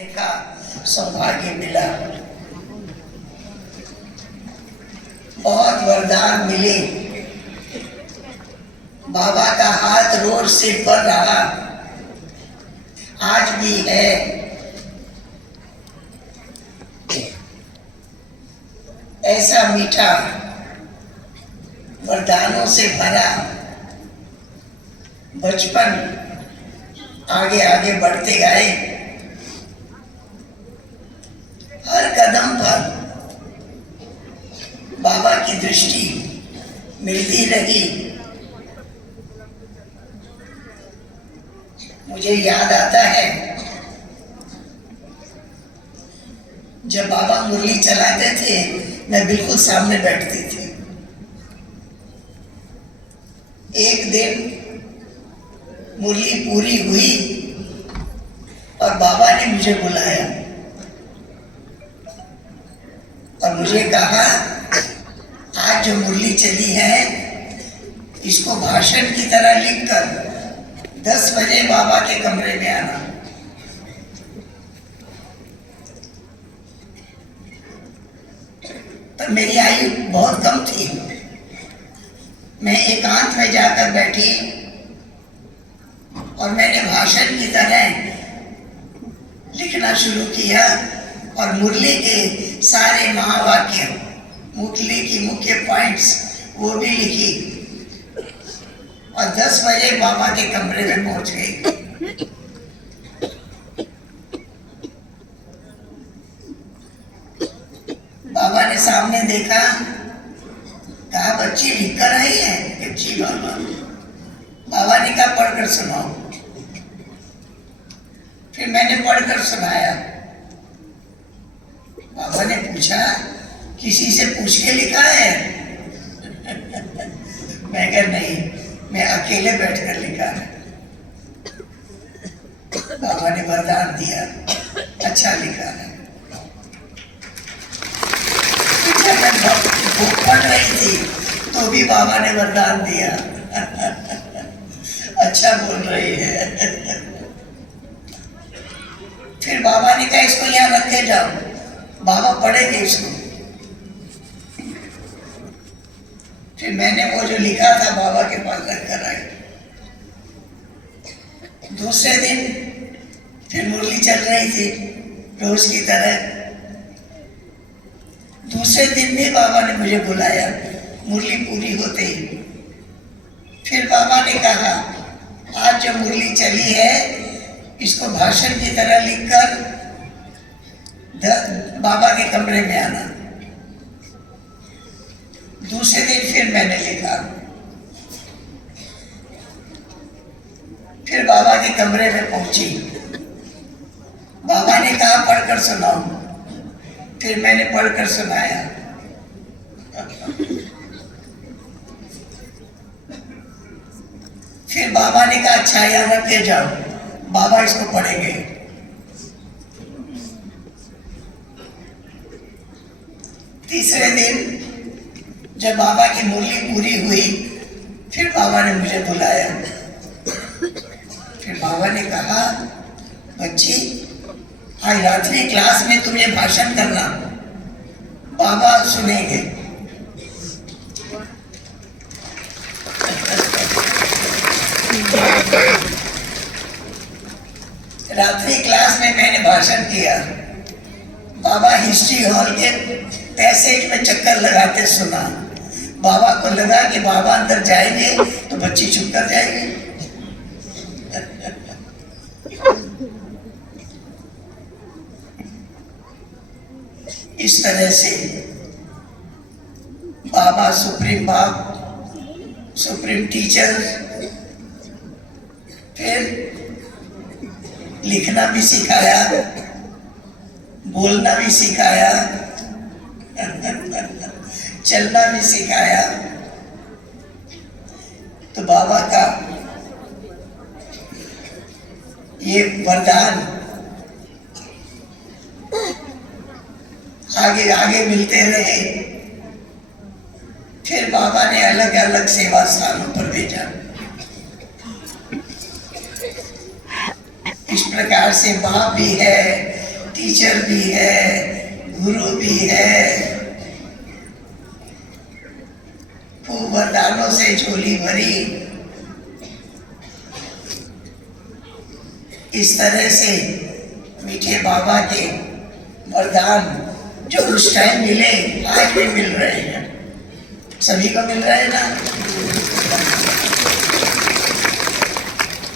रहने का सौभाग्य मिला। बहुत वरदान मिले। बाबा का हाथ रोज सिर पर रहा, आज भी है। ऐसा मीठा वरदानों से भरा बचपन आगे आगे बढ़ते गए। हर कदम पर बाबा की दृष्टि मिलती रही। मुझे याद आता है जब बाबा मुरली चलाते थे, मैं बिल्कुल सामने बैठती थी। एक दिन मुरली पूरी हुई और बाबा ने मुझे बुलाया और मुझे कहा, आज जो मुरली चली है इसको भाषण की तरह लिखकर 10 बजे बाबा के कमरे में आना। तो मेरी आयु बहुत कम थी। मैं एकांत में जाकर बैठी और मैंने भाषण की तरह लिखना शुरू किया और मुरली के सारे महावाक्य, मुरली की मुख्य पॉइंट्स वो भी लिखी और 10 बजे बाबा के कमरे में पहुंच गई। बाबा ने सामने देखा, कहा, बच्ची लिख कर आई है? जी बाबा। बाबा ने कहा, पढ़कर सुनाओ। फिर मैंने पढ़कर सुनाया। बाबा ने पूछा, किसी से पूछ के लिखा है? मैं कहा, नहीं, मैं अकेले बैठकर लिखा है। बाबा ने वरदान दिया, अच्छा लिखा है। जब मैं पढ़ रही थी तो भी बाबा ने वरदान दिया, अच्छा बोल रही है। फिर बाबा ने कहा, इसको यहाँ रख के जाओ, बाबा पढ़ेंगे इसको। फिर मैंने वो जो लिखा था बाबा के पास रख कर आई। दूसरे दिन फिर मुरली चल रही थी रोज की तरह। दूसरे दिन भी बाबा ने मुझे बुलाया मुरली पूरी होते ही। फिर बाबा ने कहा, आज जो मुरली चली है इसको भाषण की तरह लिखकर बाबा के कमरे में आना। दूसरे दिन फिर मैंने लिखा। फिर बाबा के कमरे में पहुंची। बाबा ने कहा, पढ़कर सुनाओ। फिर मैंने पढ़कर सुनाया। फिर बाबा ने कहा, अच्छा यहाँ रख के जाओ, बाबा इसको पढ़ेंगे। तीसरे दिन जब बाबा की मुरली पूरी हुई, फिर बाबा ने मुझे बुलाया। फिर बाबा ने कहा, बच्ची, आज रात्रि क्लास में तुम्हें भाषण करना, बाबा सुनेंगे। रात्रि क्लास में मैंने भाषण किया। बाबा हिस्ट्री हॉल के पैसेज में चक्कर लगाते सुना। बाबा को लगा कि बाबा अंदर जाएंगे तो बच्ची चुप कर जाएगी। इस तरह से बाबा सुप्रीम बाप, सुप्रीम टीचर, फिर लिखना भी सिखाया, बोलना भी सिखाया, चलना भी सिखाया। तो बाबा का ये वरदान आगे आगे मिलते रहे। फिर बाबा ने अलग अलग सेवा स्थानों पर भेजा। इस प्रकार से बाप भी है टीचर भी है, गुरु भी है, खूब वरदानों से झोली भरी। इस तरह से मीठे बाबा के वरदान जो उस टाइम मिले आज भी मिल रहे हैं, सभी को मिल रहे हैं ना।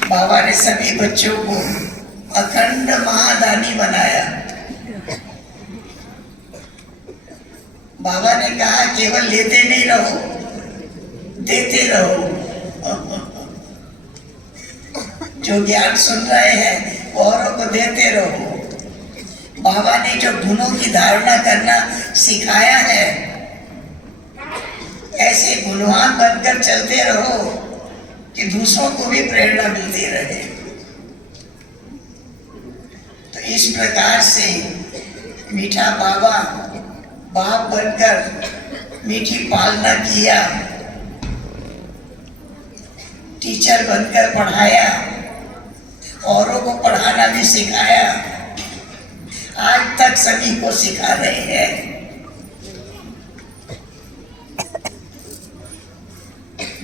बाबा ने सभी बच्चों को अखंड महादानी बनाया। बाबा ने कहा केवल लेते नहीं रहो, देते रहो। जो ज्ञान सुन रहे हैं वो औरों को देते रहो। बाबा ने जो गुणों की धारणा करना सिखाया है, ऐसे गुणवान बनकर चलते रहो कि दूसरों को भी प्रेरणा मिलती रहे। तो इस प्रकार से मीठा बाबा बाप बनकर मीठी पालना किया, टीचर बनकर पढ़ाया, औरों को पढ़ाना भी सिखाया, आज तक सभी को सिखा रहे हैं।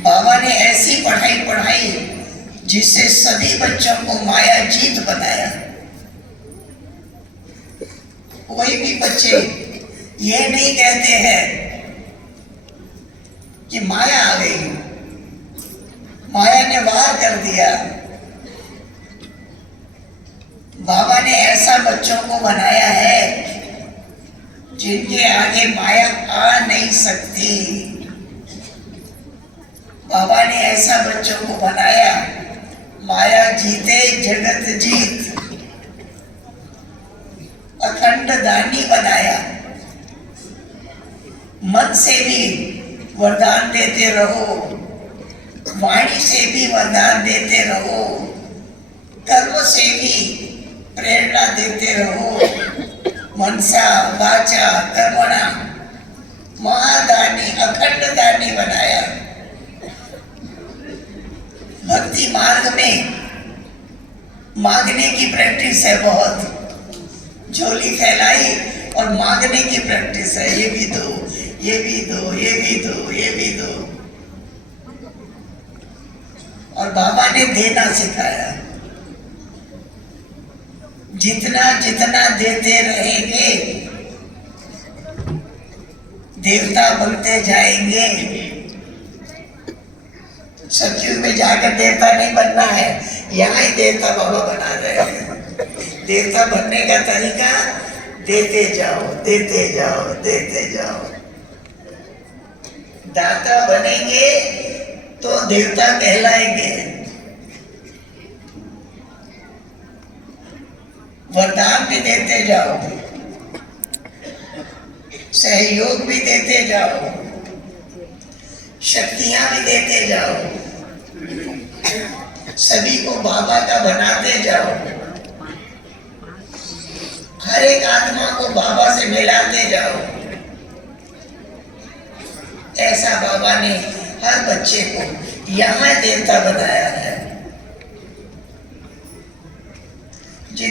बाबा ने ऐसी पढ़ाई पढ़ाई जिससे सभी बच्चों को माया जीत बनाया। कोई भी बच्चे ये नहीं कहते हैं कि माया आ गई, माया ने वार कर दिया। बाबा ने ऐसा बच्चों को बनाया है जिनके आगे माया आ नहीं सकती। बाबा ने ऐसा बच्चों को बनाया, माया जीते जगत जीत, अखंड दानी बनाया। मन से भी वरदान देते रहो, वाणी से भी वरदान देते रहो, कर्म से भी प्रेरणा देते रहो। मनसा वाचा कर्मणा महादानी अखंड दानी बनाया। भक्ति मार्ग में मांगने की प्रैक्टिस है बहुत, झोली फैलाई और मांगने की प्रैक्टिस है, ये भी दो, ये भी दो, ये भी दो, ये भी दो। और बाबा ने देना सिखाया। जितना जितना देते रहेंगे देवता बनते जाएंगे। सतयुग में जाकर देवता नहीं बनना है, यहाँ ही देवता बाबा बना रहे हैं। देवता बनने का तरीका देते जाओ, देते जाओ, देते जाओ। दाता बनेंगे तो देवता कहलाएंगे। वरदान भी देते जाओ, सहयोग भी देते जाओ, शक्तियां भी देते जाओ, सभी को बाबा का बनाते जाओ, हर एक आत्मा को बाबा से मिलाते जाओ। ऐसा बाबा ने हर बच्चे को यहाँ देवता बनाया है।